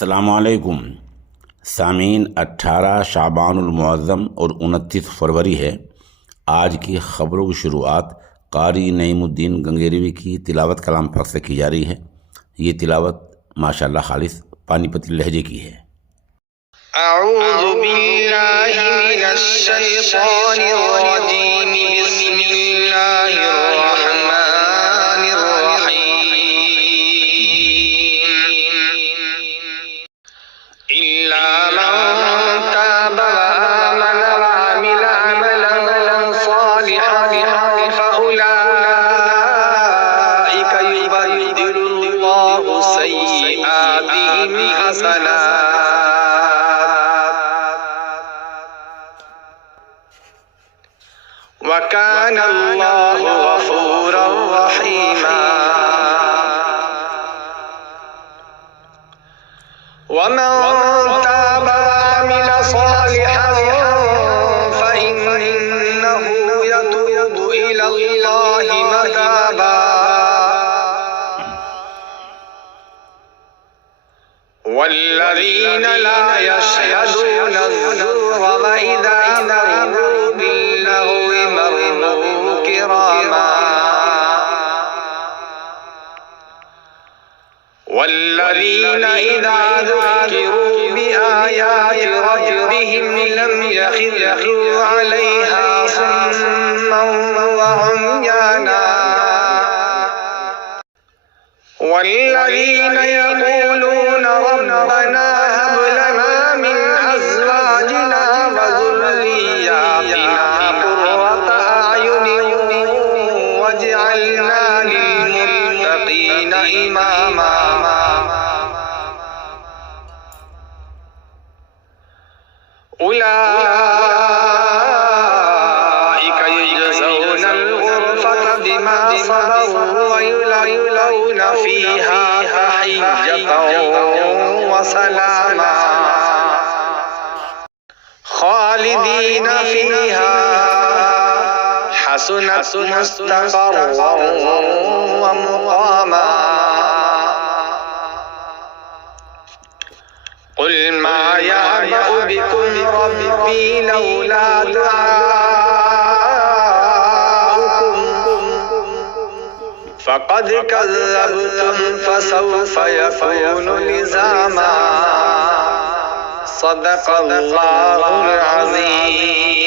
अस्सलामुअलैकुम सामीन। 18 शाबानुल मुअज़्ज़म और 29 फरवरी है। आज की ख़बरों की शुरुआत कारी नईमुद्दीन गंगेरवी की तिलावत कलाम पाक से की जा रही है। ये तिलावत माशाअल्लाह खालिस पानीपती लहजे की है। अऊज़ु बिल्लाहि मिनश शैतानिर रजीम, बिस्मिल्लाहिर रहमानिर रहीम। इल्ला मन ताब व आमन व अमिल अमलन सालिहन फउलाइका युबद्दिलुल्लाहु सय्यिआतिहिम हसनात वकान अल्लाहु गफूरन रहीमा। वमन ताब वअमिल सालिहन फइन्नहु यतूबु इलल्लाहि मताबा। वल्लज़ीना ला यशहदूना अज़्ज़ुर व इज़ा मर्रू बिल्लग़wi मर्रू किरामा। वल्लज़ीना इज़ा ज़ुक्किरू बिआयाति रब्बिहिम लम यख़िर्रू अलैहा सुम्मन व उम्याना। वल्लज़ीना यक़ूलूना रब्बना हब लना मिन अज़वाजिना व ज़ुर्रिय्यातिना क़ुर्रता अयुनिन वजअलना लिलमुत्तक़ीना इमामा। उलाइका युजज़ौनल गुरफता बिमा सबरू व युलौना फ़ीहा तहिय्यतन व सलामा खालिदीना फ़ीहा हसुनत मुस्तक़र्रन व मुक़ामा। क़ुल मा यअबअु बिकुम रब्बी लौला दुआउकुम फ़क़द कज़्ज़बतुम फ़सौफ़ यकूनु लिज़ामा। सदक़ल्लाहुल अज़ीम।